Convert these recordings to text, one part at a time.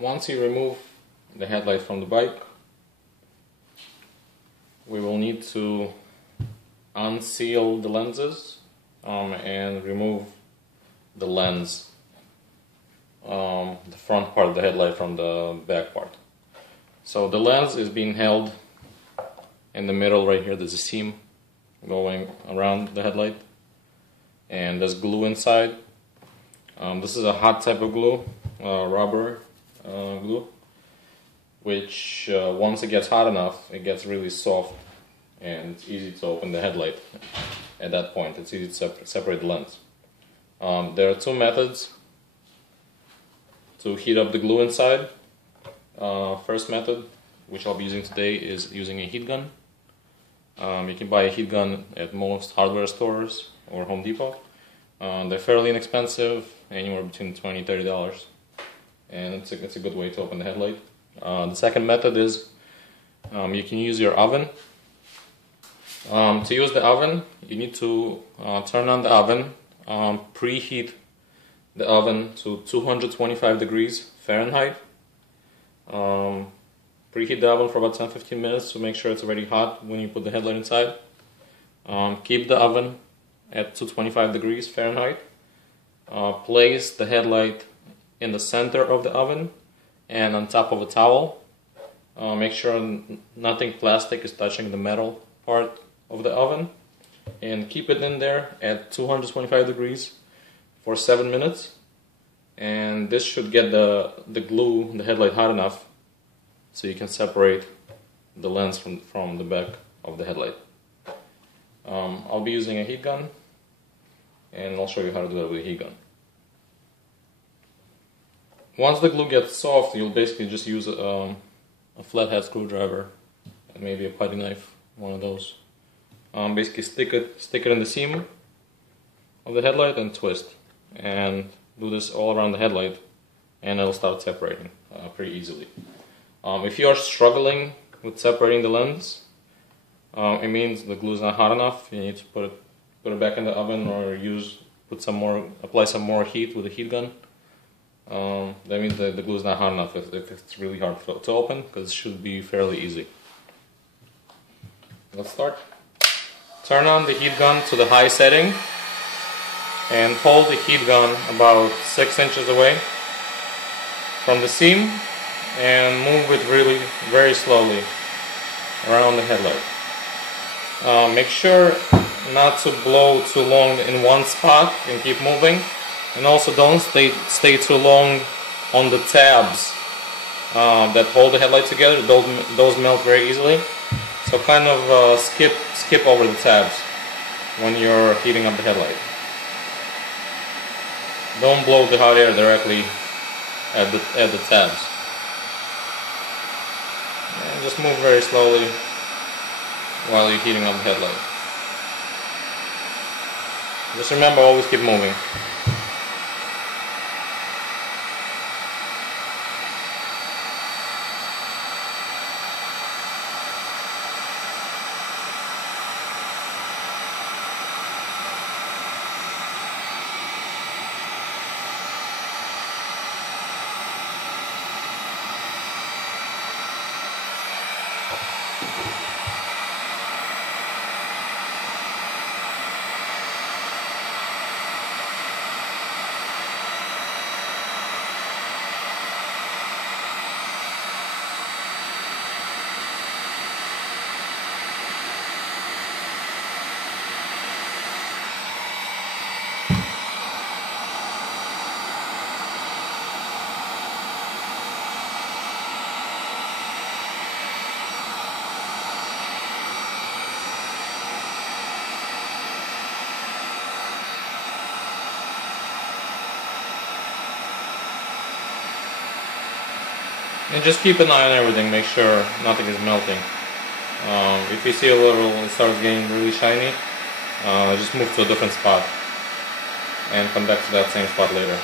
Once you remove the headlight from the bike, we will need to unseal the lenses and remove the lens, the front part of the headlight from the back part. So the lens is being held in the middle right here. There's a seam going around the headlight, and there's glue inside. This is a hot type of glue, rubber glue, which once it gets hot enough, it gets really soft and it's easy to open the headlight. At that point, it's easy to separate the lens. There are two methods to heat up the glue inside. First method, which I'll be using today, is using a heat gun. You can buy a heat gun at most hardware stores or Home Depot. They're fairly inexpensive, anywhere between $20 and $30, and it's a good way to open the headlight. The second method is you can use your oven. To use the oven, you need to turn on the oven, preheat the oven to 225 degrees Fahrenheit. Preheat the oven for about 10-15 minutes to make sure it's already hot when you put the headlight inside. Keep the oven at 225 degrees Fahrenheit. Place the headlight in the center of the oven and on top of a towel. Make sure nothing plastic is touching the metal part of the oven, and keep it in there at 225 degrees for 7 minutes. And this should get the glue, the headlight, hot enough so you can separate the lens from the back of the headlight. I'll be using a heat gun, and I'll show you how to do that with a heat gun. Once the glue gets soft, you'll basically just use a flathead screwdriver and maybe a putty knife, one of those. Basically stick it in the seam of the headlight and twist, and do this all around the headlight, and it'll start separating pretty easily. If you are struggling with separating the lens, it means the glue is not hot enough. You need to put it back in the oven, or apply some more heat with a heat gun. That means that the glue is not hot enough if it's really hard to open, because it should be fairly easy. Let's start. Turn on the heat gun to the high setting and hold the heat gun about 6 inches away from the seam, and move it really very slowly around the headlight. Make sure not to blow too long in one spot and keep moving, and also don't stay too long on the tabs that hold the headlight together. Those melt very easily. So kind of skip over the tabs when you're heating up the headlight. Don't blow the hot air directly at the tabs. And just move very slowly while you're heating up the headlight. Just remember, always keep moving. And just keep an eye on everything, make sure nothing is melting. If you see it starts getting really shiny, just move to a different spot and come back to that same spot later.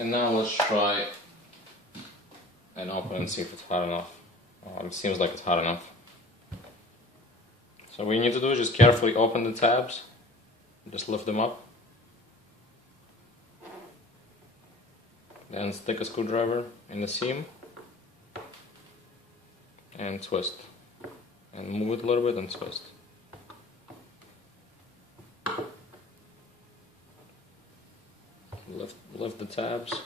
And now let's try and open and see if it's hot enough. It seems like it's hot enough. So what you need to do is just carefully open the tabs, just lift them up, then stick a screwdriver in the seam and twist, and move it a little bit and twist. Lift the tabs.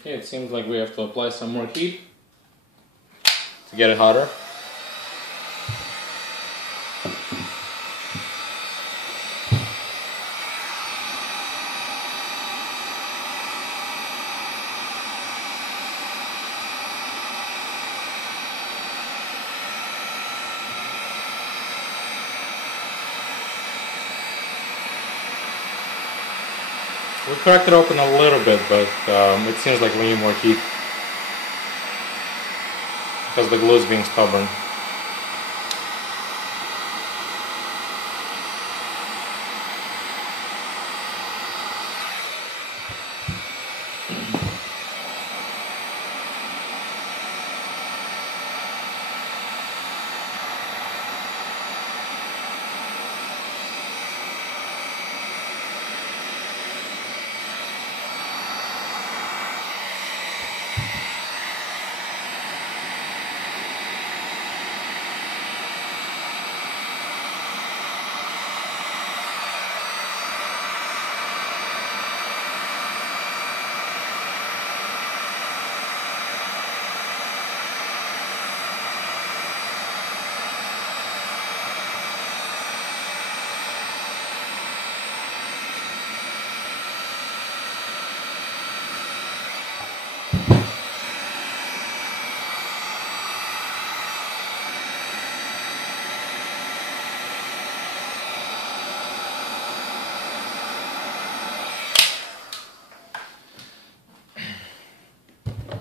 Okay, it seems like we have to apply some more heat to get it hotter. We cracked it open a little bit, but it seems like we need more heat because the glue is being stubborn.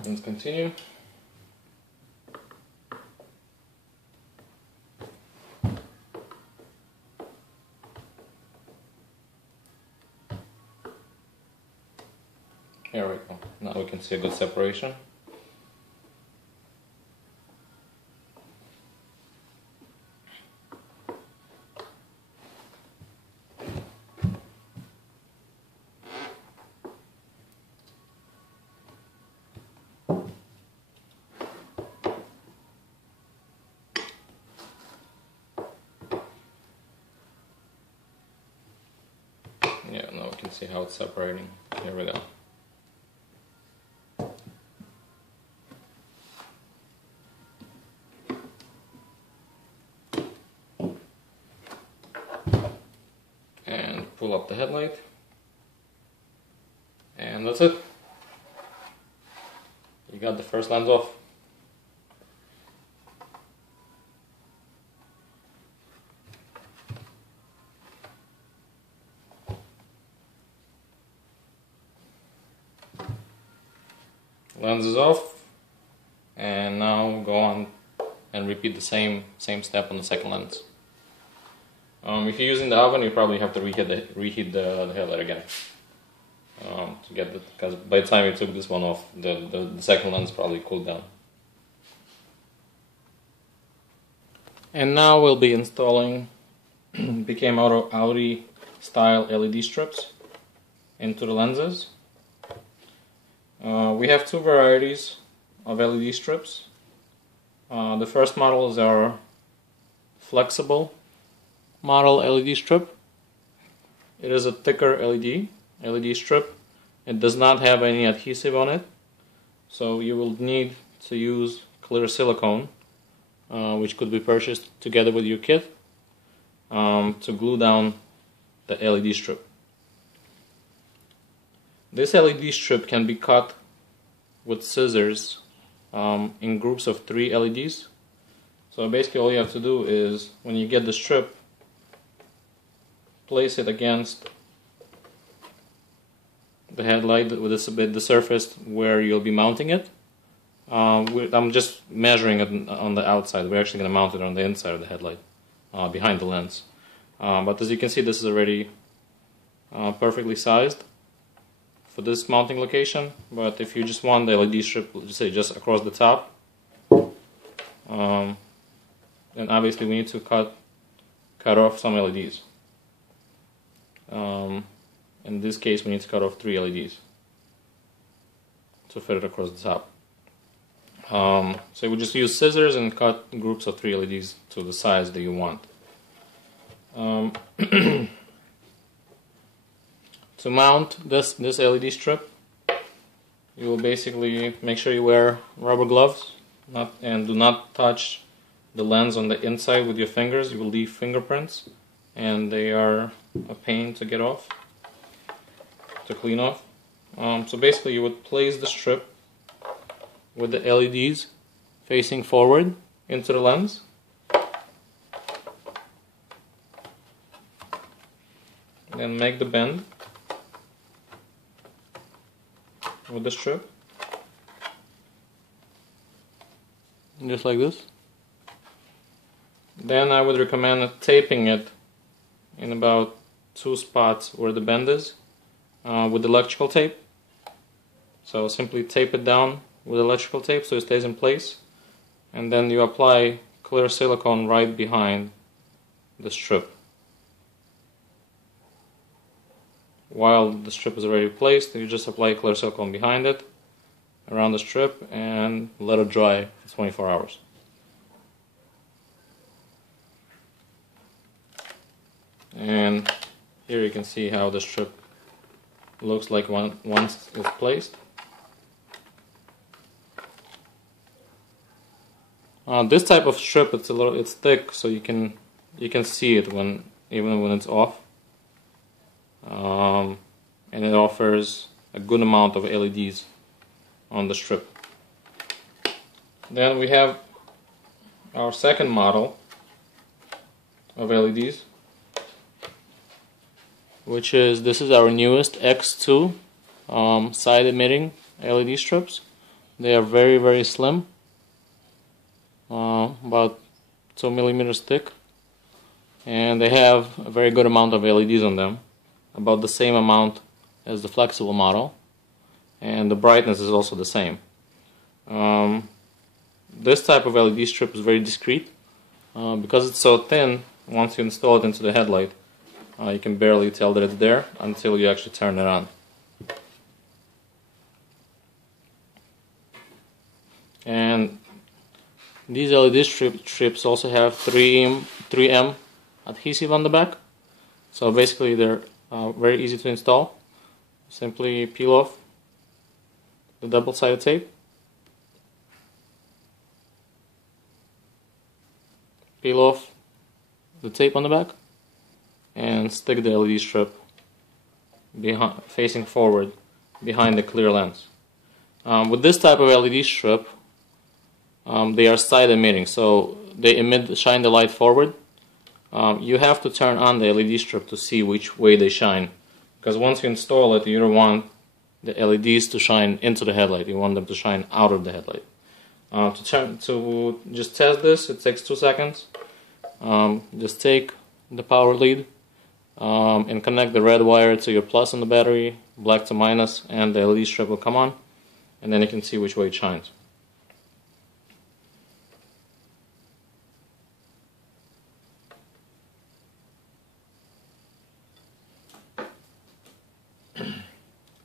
Let's continue. Here we go. Now we can see a good separation. Yeah, now we can see how it's separating. Here we go. And pull up the headlight. And that's it. You got the first lens off. Lens is off, and now go on and repeat the same step on the second lens. If you're using the oven, you probably have to reheat the headlight again to get the, because by the time you took this one off, the second lens probably cooled down. And now we'll be installing became Audi style LED strips into the lenses. We have two varieties of LED strips. The first model is our flexible model LED strip. It is a thicker LED strip. It does not have any adhesive on it, so you will need to use clear silicone, which could be purchased together with your kit, to glue down the LED strip. This LED strip can be cut with scissors in groups of 3 LEDs. So basically all you have to do is, when you get the strip, place it against the headlight with the surface where you'll be mounting it. I'm just measuring it on the outside. We're actually going to mount it on the inside of the headlight, behind the lens. But as you can see, this is already perfectly sized for this mounting location. But if you just want the LED strip, let's say just across the top, then obviously we need to cut off some LEDs. In this case, we need to cut off 3 LEDs to fit it across the top. So we just use scissors and cut groups of 3 LEDs to the size that you want. To mount this LED strip, you will basically make sure you wear rubber gloves and do not touch the lens on the inside with your fingers. You will leave fingerprints, and they are a pain to get off, to clean off. So basically you would place the strip with the LEDs facing forward into the lens. Then make the bend with the strip, just like this. Then I would recommend taping it in about 2 spots where the bend is with electrical tape. So simply tape it down with electrical tape so it stays in place, and then you apply clear silicone right behind the strip. While the strip is already placed, you just apply clear silicone behind it, around the strip, and let it dry for 24 hours. And here you can see how the strip looks like once it's placed. This type of strip, it's thick, so you can see it even when it's off. And it offers a good amount of LEDs on the strip. Then we have our second model of LEDs, this is our newest X2 side emitting LED strips. They are very, very slim, about 2 millimeters thick, and they have a very good amount of LEDs on them, about the same amount as the flexible model, and the brightness is also the same. This type of LED strip is very discreet because it's so thin. Once you install it into the headlight, you can barely tell that it's there until you actually turn it on. And these LED strips also have 3M adhesive on the back, so basically they're very easy to install. Simply peel off the double-sided tape, peel off the tape on the back, and stick the LED strip facing forward behind the clear lens. With this type of LED strip, they are side emitting, so they shine the light forward. You have to turn on the LED strip to see which way they shine, because once you install it, you don't want the LEDs to shine into the headlight. You want them to shine out of the headlight. To just test this, it takes 2 seconds. Just take the power lead and connect the red wire to your plus on the battery, black to minus, and the LED strip will come on, and then you can see which way it shines.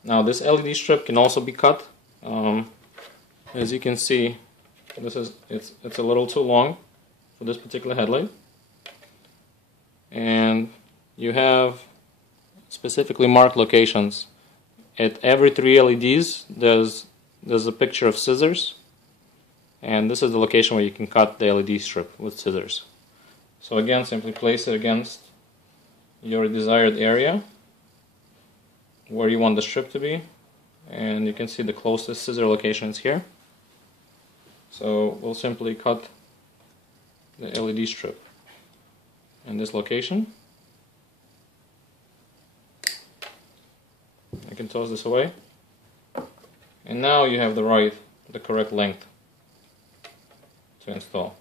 Now this LED strip can also be cut. As you can see, it's a little too long for this particular headlight, and you have specifically marked locations. At every 3 LEDs there's a picture of scissors, and this is the location where you can cut the LED strip with scissors. So again, simply place it against your desired area where you want the strip to be, and you can see the closest scissor location is here. So we'll simply cut the LED strip in this location. I can toss this away, and now you have the correct length to install.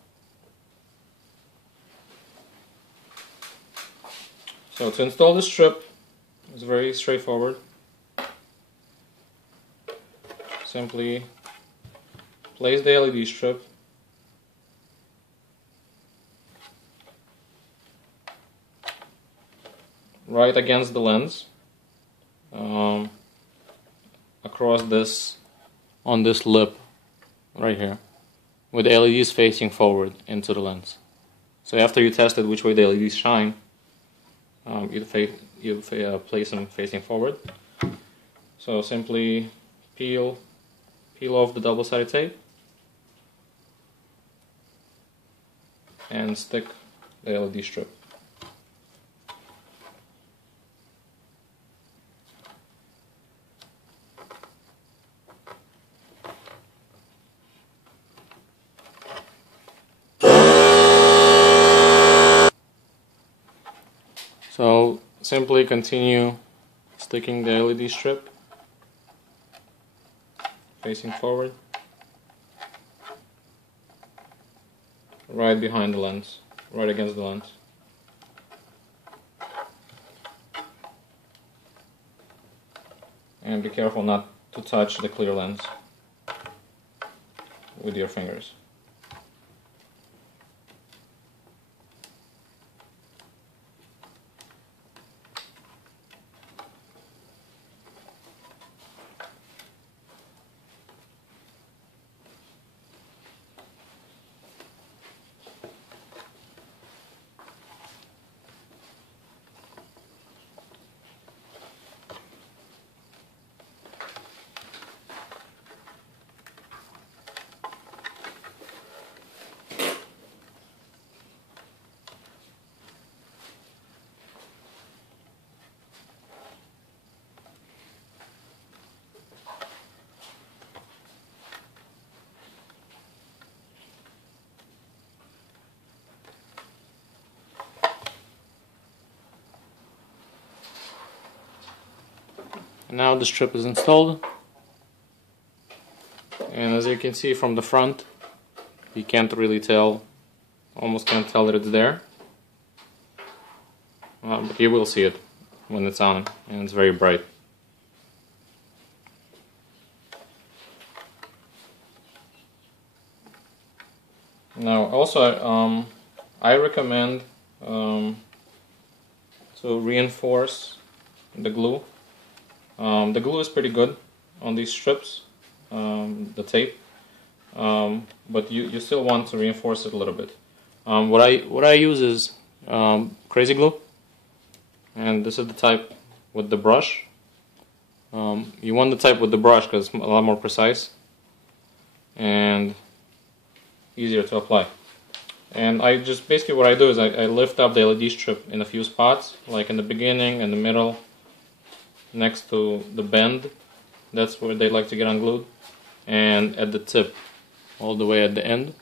So to install this strip, it's very straightforward. Simply place the LED strip right against the lens, across this, on this lip right here, with the LEDs facing forward into the lens. So after you tested which way the LEDs shine, you place them facing forward. So simply peel off the double-sided tape and stick the LED strip. So simply continue sticking the LED strip facing forward, right behind the lens, right against the lens. And be careful not to touch the clear lens with your fingers. Now the strip is installed, and as you can see from the front, you can't really tell, almost can't tell that it's there, but you will see it when it's on, and it's very bright. Now also I recommend to reinforce the glue. The glue is pretty good on these strips, the tape, but you still want to reinforce it a little bit. What I use is crazy glue, and this is the type with the brush. You want the type with the brush because it's a lot more precise and easier to apply. And I just basically what I do is I lift up the LED strip in a few spots, like in the beginning and the middle, next to the bend. That's where they like to get unglued, and at the tip, all the way at the end.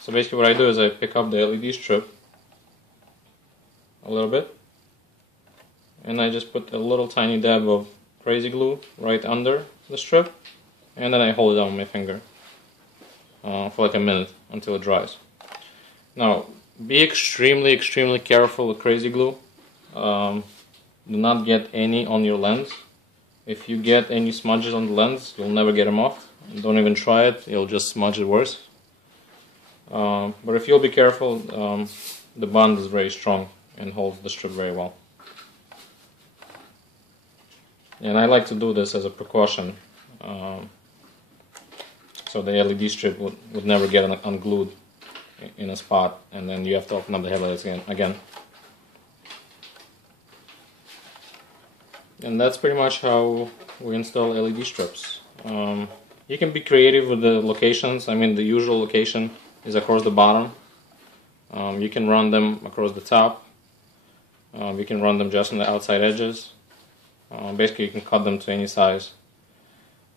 So basically what I do is I pick up the LED strip a little bit, and I just put a little tiny dab of crazy glue right under the strip, and then I hold it on my finger for like a minute until it dries. Now, be extremely careful with crazy glue. Do not get any on your lens. If you get any smudges on the lens, you'll never get them off. Don't even try it, you'll just smudge it worse. But if you'll be careful, the bond is very strong and holds the strip very well. And I like to do this as a precaution, so the LED strip would never get unglued in a spot, and then you have to open up the headlights again. And that's pretty much how we install LED strips. You can be creative with the locations. I mean, the usual location is across the bottom. You can run them across the top. You can run them just on the outside edges. Basically, you can cut them to any size.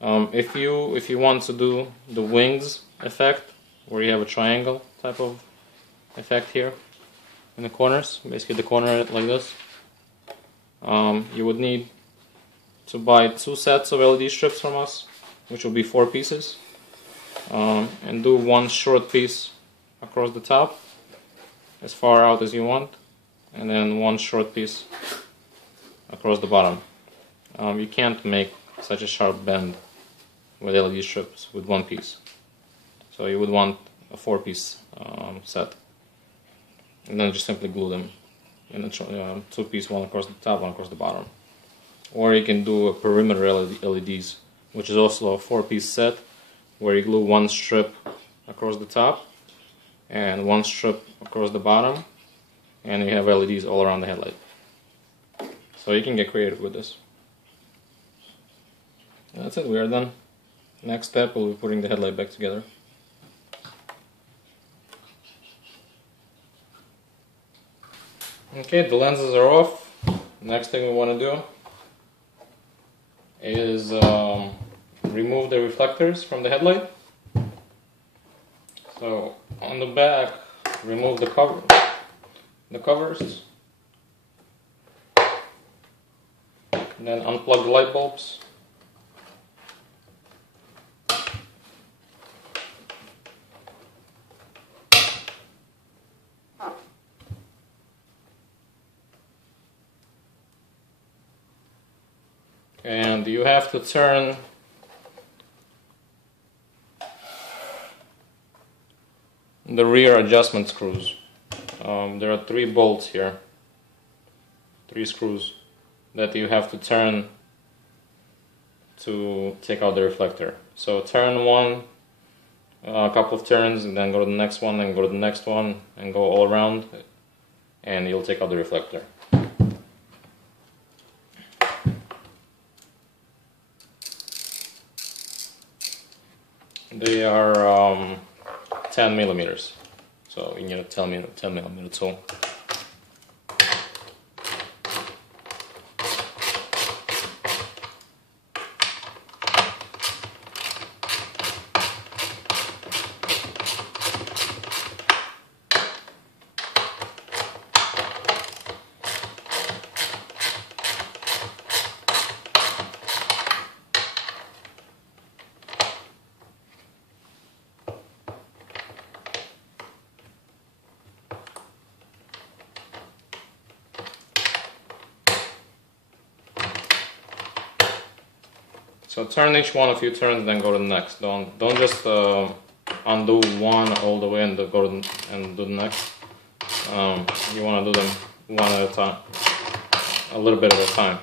If you want to do the wings effect, where you have a triangle type of effect here in the corners, basically the corner like this, you would need to buy 2 sets of LED strips from us, which will be 4 pieces, and do 1 short piece across the top, as far out as you want, and then 1 short piece across the bottom. You can't make such a sharp bend with LED strips with 1 piece, so you would want a 4-piece set, and then just simply glue them in a 2-piece, one across the top, one across the bottom. Or you can do a perimeter LEDs, which is also a 4-piece set, where you glue 1 strip across the top and 1 strip across the bottom, and you have LEDs all around the headlight. So you can get creative with this. That's it, we are done. Next step, we'll be putting the headlight back together. Okay, the lenses are off. Next thing we want to do is remove the reflectors from the headlight. So on the back, remove the covers, and then unplug the light bulbs. And you have to turn the rear adjustment screws. There are 3 bolts here, 3 screws that you have to turn to take out the reflector. So turn one, a couple of turns, and then go to the next one, and go to the next one, and go all around, and you'll take out the reflector. They are 10 millimeters, so you need a 10 millimeter tool. So turn each one a few turns, then go to the next. Don't just undo one all the way and go to and do the next. You want to do them one at a time, a little bit at a time.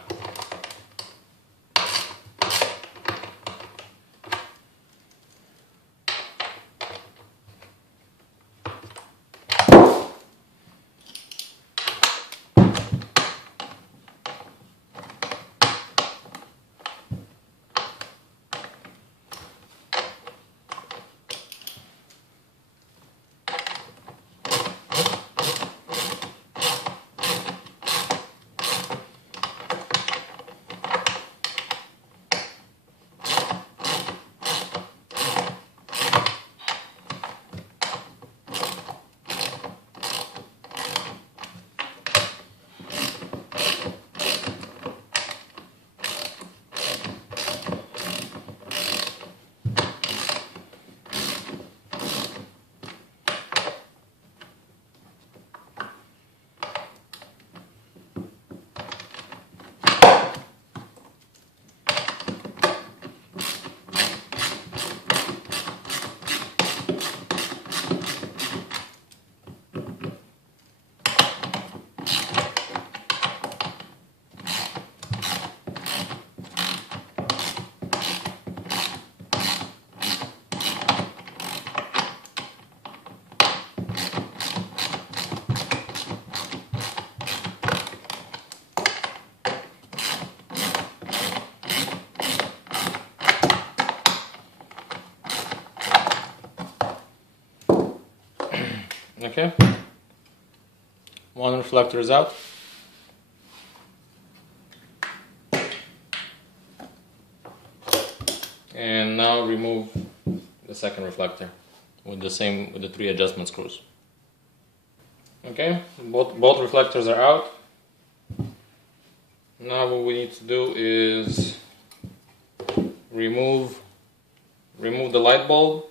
Okay, one reflector is out. And now remove the second reflector with the 3 adjustment screws. Okay, both reflectors are out. Now what we need to do is remove the light bulb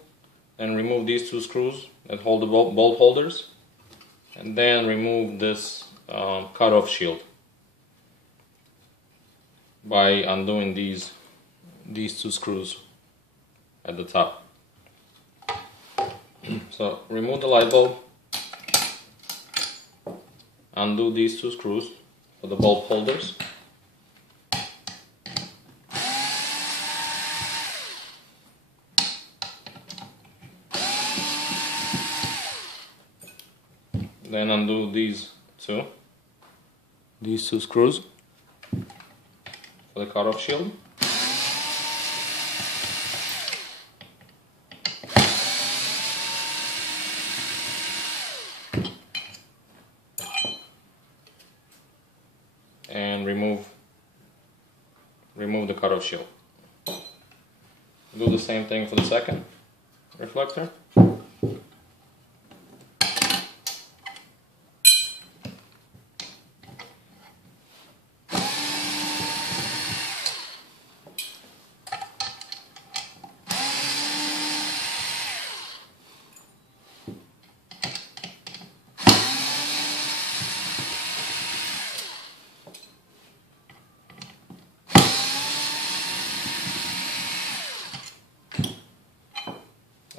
and remove these 2 screws that hold the bulb holders, and then remove this cutoff shield by undoing these 2 screws at the top. So remove the light bulb, undo these 2 screws for the bulb holders, then undo these 2 screws for the cutoff shield. And remove the cutoff shield. Do the same thing for the second reflector.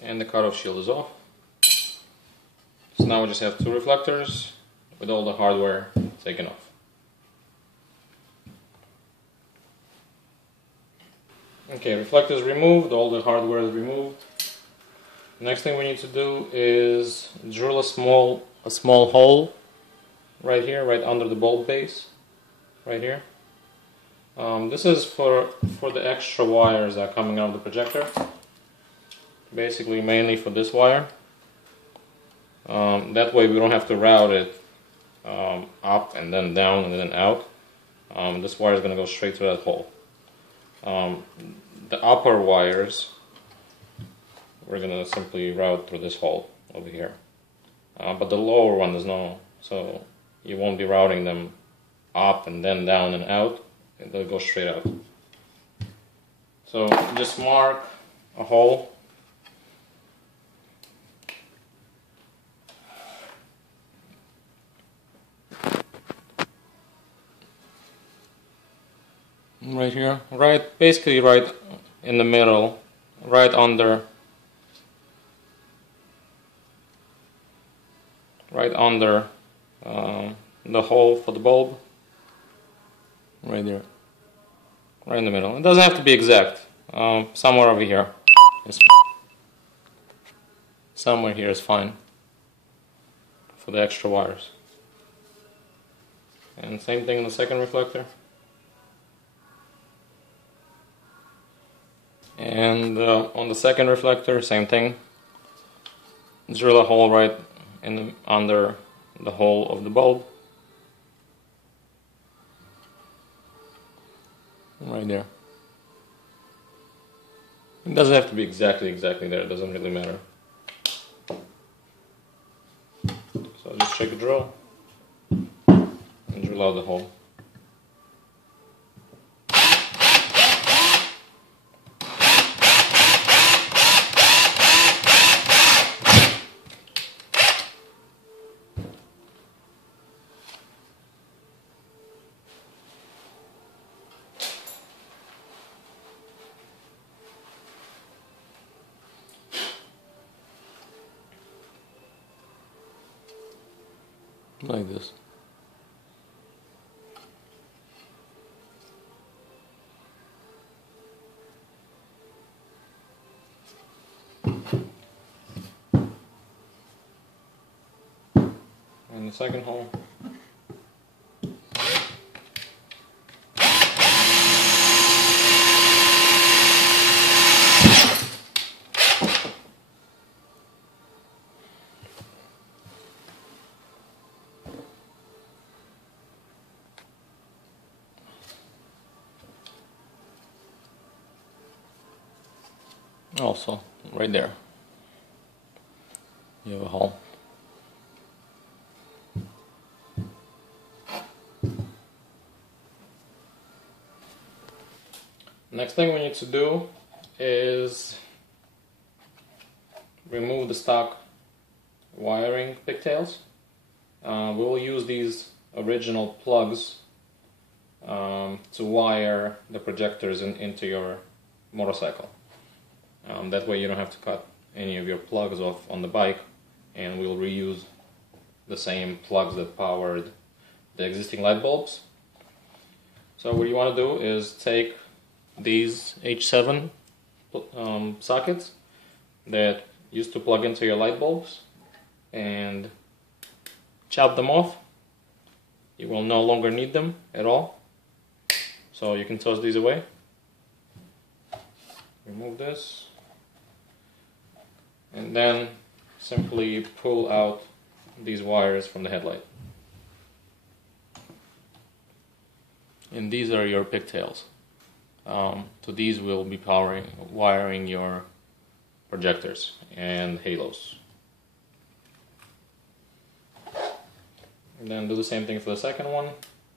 And the cutoff shield is off. So now we just have 2 reflectors with all the hardware taken off. Okay, reflectors removed, all the hardware is removed. Next thing we need to do is drill a small hole right here, right under the bulb base, right here. This is for the extra wires that are coming out of the projector. Basically mainly for this wire. That way we don't have to route it up and then down and then out. This wire is going to go straight to that hole. The upper wires we're going to simply route through this hole over here. But the lower one is no, so you won't be routing them up and then down and out. They'll go straight out. So just mark a hole. Right here, basically right in the middle, right under the hole for the bulb, right there, right in the middle. It doesn't have to be exact. Somewhere over here, somewhere here is fine for the extra wires. And same thing in the second reflector. And on the second reflector, same thing. Drill a hole right under the hole of the bulb. Right there. It doesn't have to be exactly there, it doesn't really matter. So just take a drill and drill out the hole. Like this. And the second hole. Also, right there, you have a hole. Next thing we need to do is remove the stock wiring pigtails. We will use these original plugs to wire the projectors into your motorcycle. That way you don't have to cut any of your plugs off on the bike, and we'll reuse the same plugs that powered the existing light bulbs. So what you want to do is take these H7 sockets that used to plug into your light bulbs and chop them off. You will no longer need them at all, so you can toss these away. Remove this and then simply pull out these wires from the headlight. And these are your pigtails. To these we'll be wiring your projectors and halos. And then do the same thing for the second one.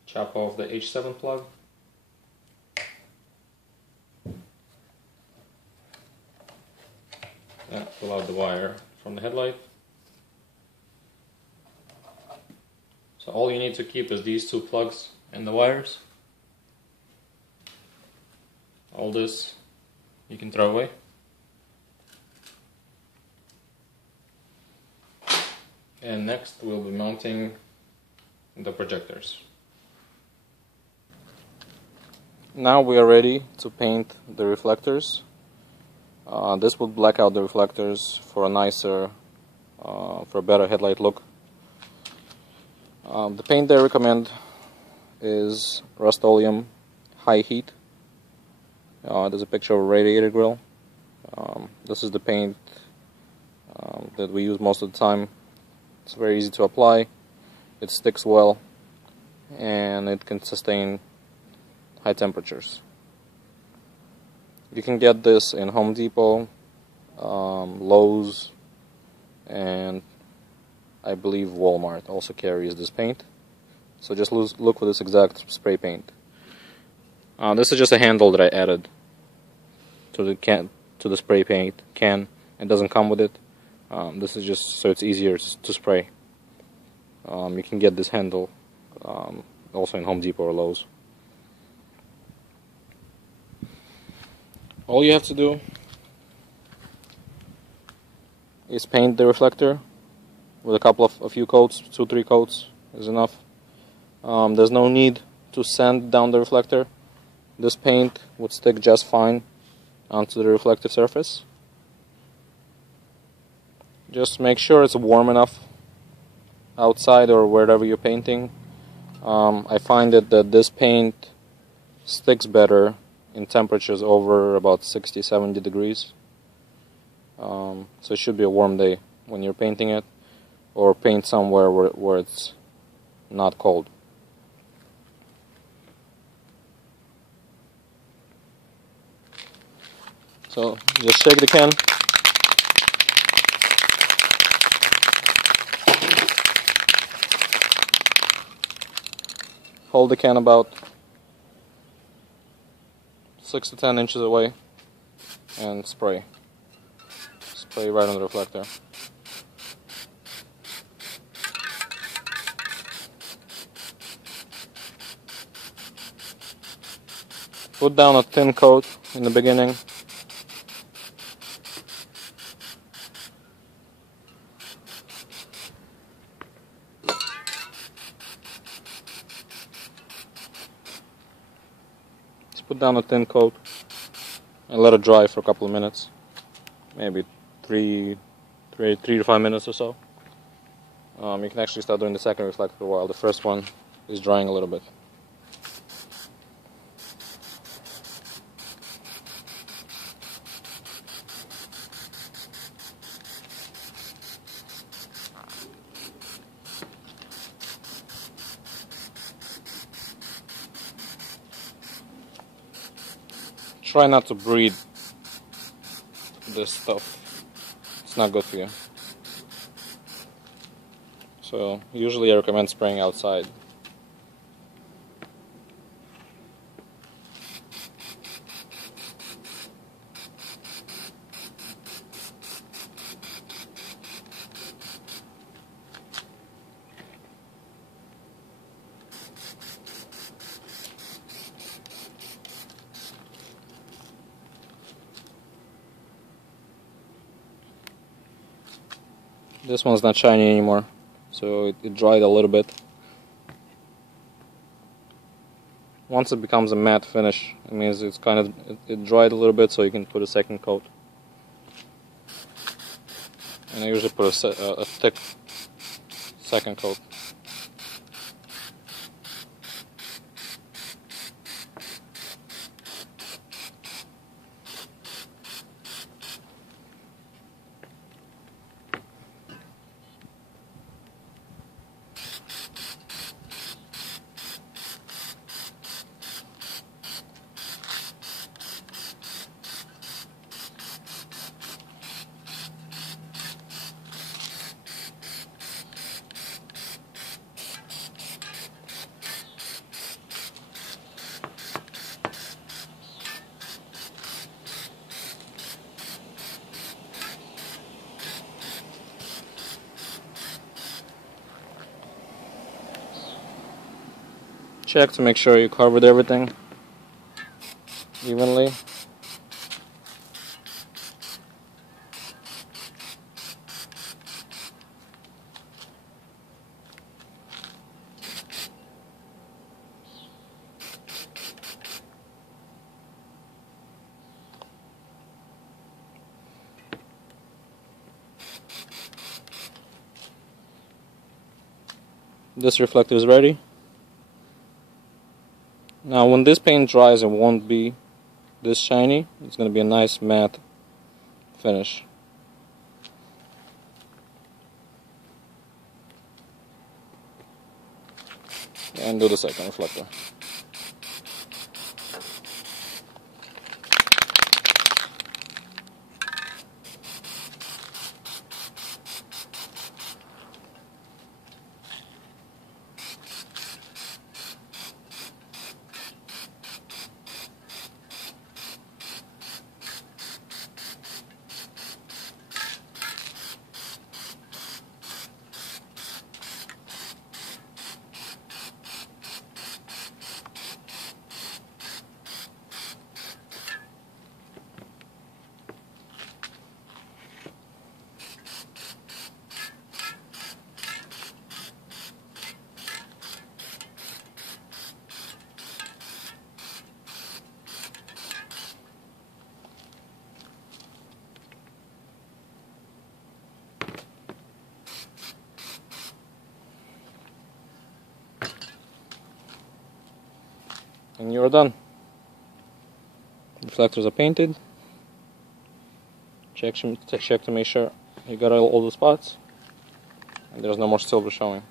Chop off the H7 plug. And pull out the wire from the headlight. So all you need to keep is these two plugs and the wires. All this you can throw away. And next we'll be mounting the projectors. Now we are ready to paint the reflectors. This will black out the reflectors for a nicer, for a better headlight look. The paint they recommend is Rust-Oleum High Heat. There's a picture of a radiator grill. This is the paint that we use most of the time. It's very easy to apply, it sticks well, and it can sustain high temperatures. You can get this in Home Depot, Lowe's, and I believe Walmart also carries this paint. So just look for this exact spray paint. This is just a handle that I added to the spray paint can. It doesn't come with it. This is just so it's easier to spray. You can get this handle also in Home Depot or Lowe's. All you have to do is paint the reflector with a few coats, 2-3 coats is enough. There's no need to sand down the reflector. This paint would stick just fine onto the reflective surface. Just make sure it's warm enough outside or wherever you're painting. I find that this paint sticks better in temperatures over about 60-70 degrees. So it should be a warm day when you're painting it, or paint somewhere where it's not cold. So just shake the can. Hold the can about 6 to 10 inches away and spray. Spray right on the reflector. Put down a thin coat in the beginning. Put down a thin coat and let it dry for a couple of minutes, maybe 3 to 5 minutes or so. You can actually start doing the second reflector while the first one is drying a little bit. Try not to breathe this stuff. It's not good for you. So usually I recommend spraying outside. This one's not shiny anymore, so it dried a little bit. Once it becomes a matte finish, it means it's it dried a little bit, so you can put a second coat. And I usually put a thick second coat. Check to make sure you covered everything evenly. This reflector is ready. Now when this paint dries, it won't be this shiny. It's going to be a nice matte finish. And do the second reflector. And you're done. Reflectors are painted. Check to make sure you got all the spots and there's no more silver showing.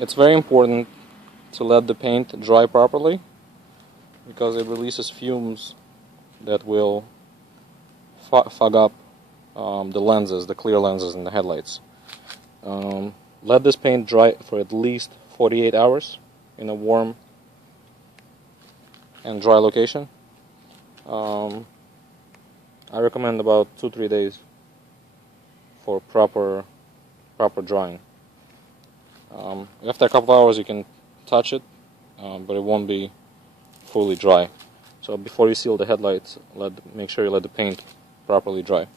It's very important to let the paint dry properly, because it releases fumes that will fog up the lenses, the clear lenses in the headlights. Let this paint dry for at least 48 hours in a warm and dry location. I recommend about 2-3 days for proper drying. After a couple hours you can touch it, but it won't be fully dry. So before you seal the headlights, make sure you let the paint properly dry.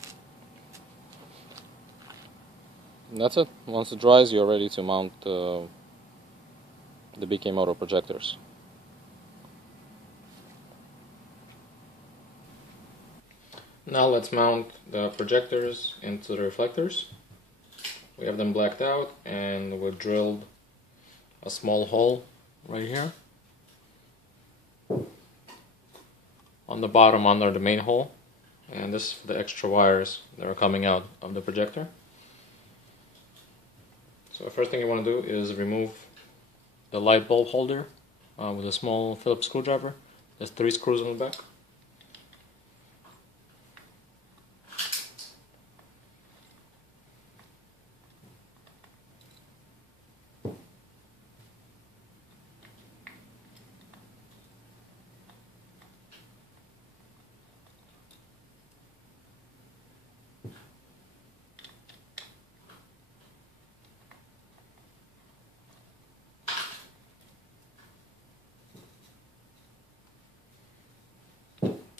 And that's it. Once it dries, you're ready to mount the BK motor projectors. Now let's mount the projectors into the reflectors. We have them blacked out, and we drilled a small hole right here on the bottom under the main hole, and this is for the extra wires that are coming out of the projector. So the first thing you want to do is remove the light bulb holder with a small Phillips screwdriver. There's 3 screws on the back.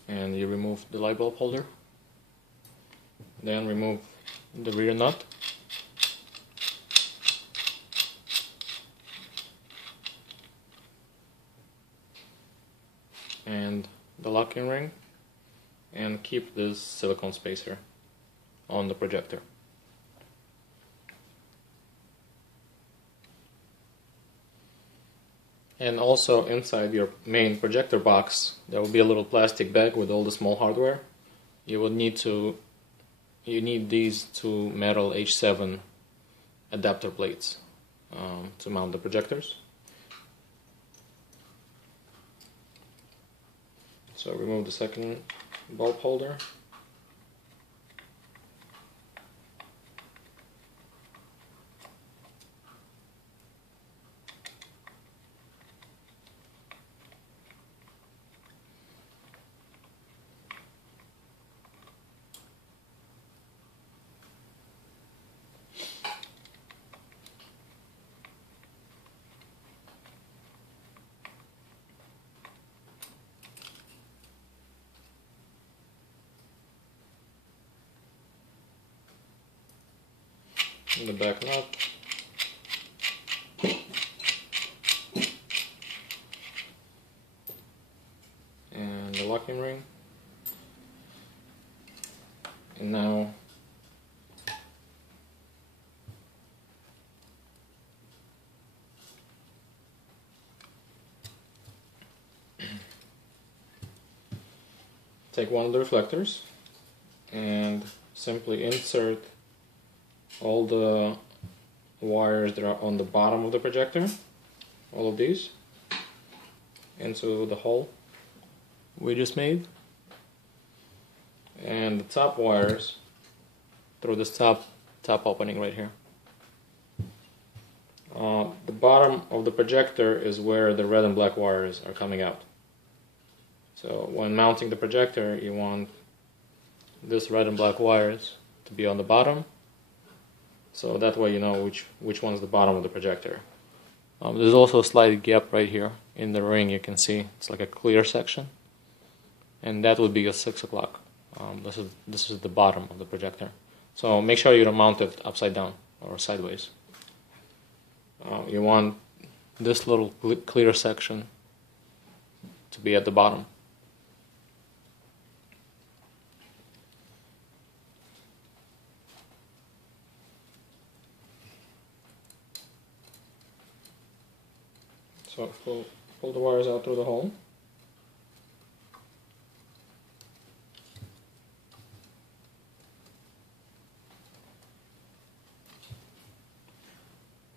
And you remove the light bulb holder. Then remove the rear nut. And the locking ring. And keep this silicone spacer on the projector. And also inside your main projector box there will be a little plastic bag with all the small hardware. You need these 2 metal H7 adapter plates to mount the projectors. So remove the second bulb holder. The back nut, and the locking ring. And now take one of the reflectors and simply insert all the wires that are on the bottom of the projector, all of these, into the hole we just made, and the top wires through this top opening right here. The bottom of the projector is where the red and black wires are coming out. So when mounting the projector, you want this red and black wires to be on the bottom. So that way you know which one's the bottom of the projector. There's also a slight gap right here in the ring. You can see it's like a clear section, and that would be a 6 o'clock. This is the bottom of the projector. So make sure you don't mount it upside down or sideways. You want this little clear section to be at the bottom. So pull the wires out through the hole.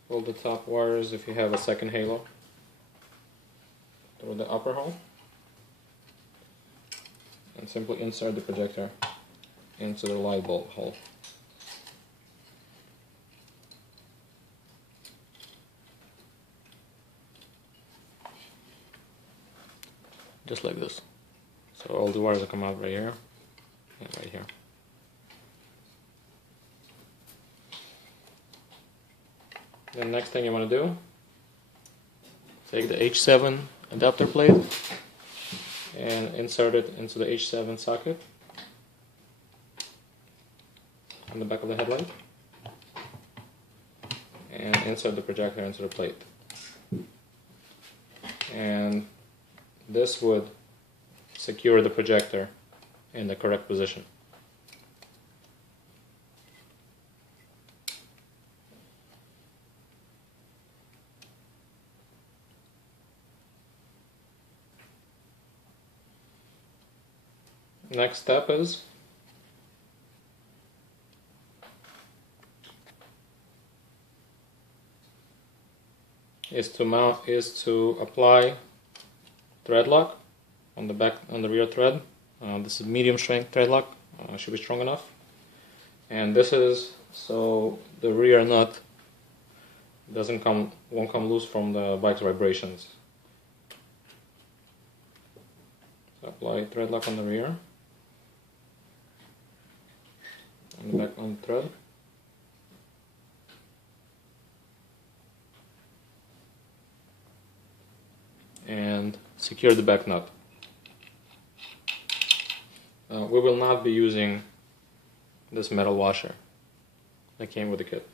Pull the top wires, if you have a second halo, through the upper hole. And simply insert the projector into the light bulb hole. Just like this. So all the wires will come out right here and right here. The next thing you want to do, take the H7 adapter plate and insert it into the H7 socket on the back of the headlight, and insert the projector into the plate. And this would secure the projector in the correct position. Next step is is to apply thread lock on the rear thread. This is medium strength thread lock. Should be strong enough. And this is so the rear nut won't come loose from the bike's vibrations. So apply thread lock on the rear, on the back on the thread. And secure the back nut. We will not be using this metal washer that came with the kit.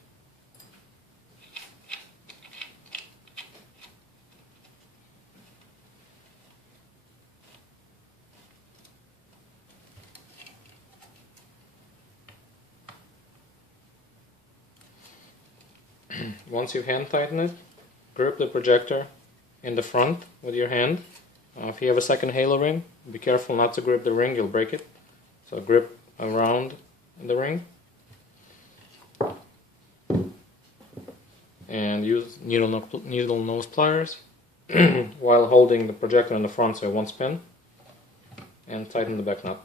Once you hand tighten it, grip the projector in the front with your hand. If you have a second halo ring, be careful not to grip the ring, you'll break it. So grip around the ring and use needle nose pliers while holding the projector in the front so it won't spin, and tighten the back nut.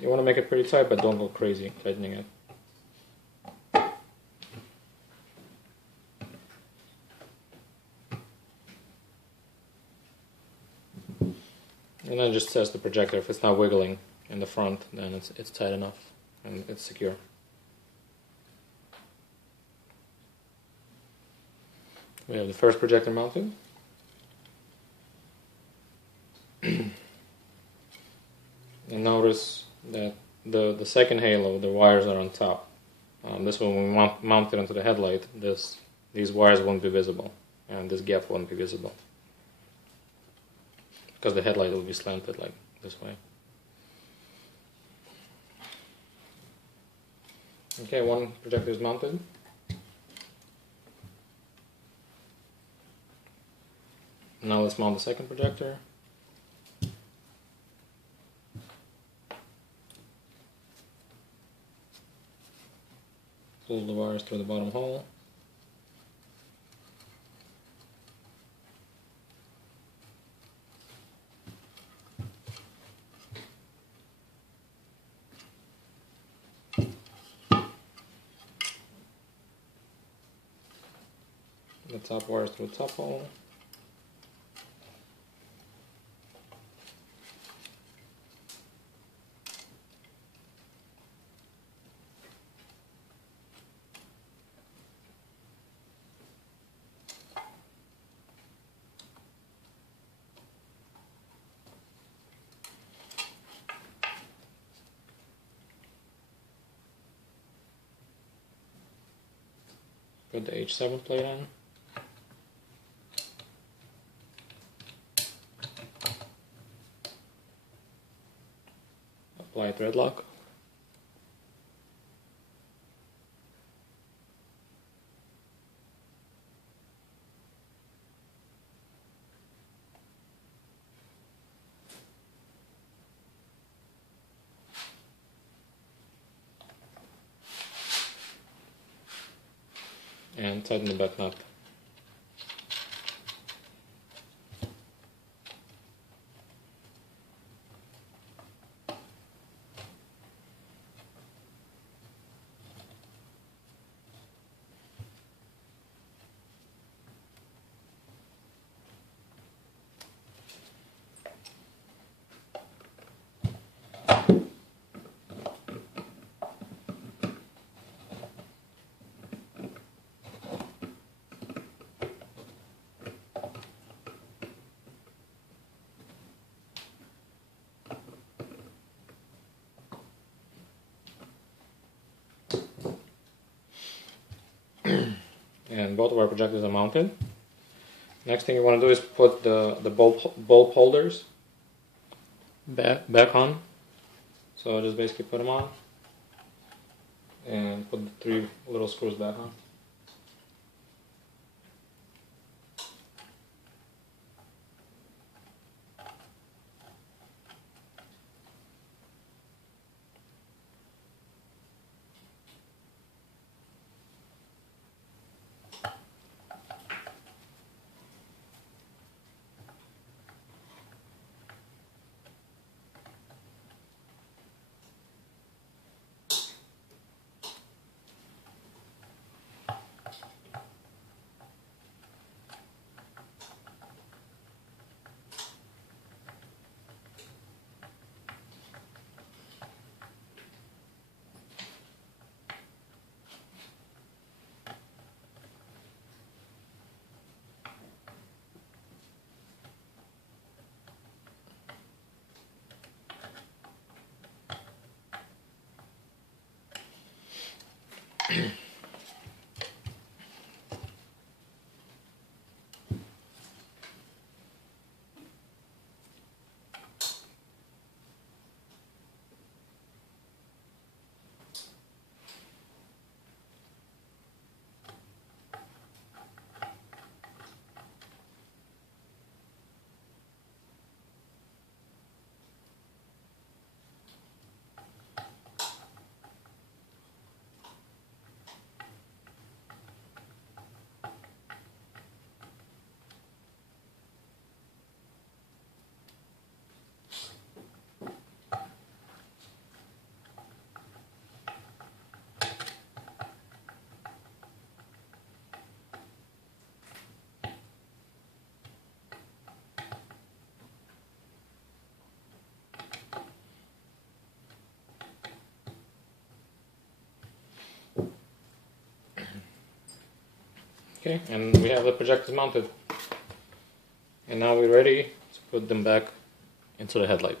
You want to make it pretty tight, but don't go crazy tightening it. And then just test the projector. If it's not wiggling in the front, then it's tight enough and it's secure. We have the first projector mounted. And notice that the second halo, the wires are on top. This one, when we mount it onto the headlight, these wires won't be visible, and this gap won't be visible, because the headlight will be slanted like this way. Okay, one projector is mounted. Now let's mount the second projector. Pull the wires through the bottom hole. The top wires through the top hole. Put the H7 plate on. Apply thread lock. And tighten the back nut. And both of our projectors are mounted. Next thing you want to do is put the bulb holders back on. So just basically put them on and put the 3 little screws back on. Okay, and we have the projectors mounted. And now we're ready to put them back into the headlight.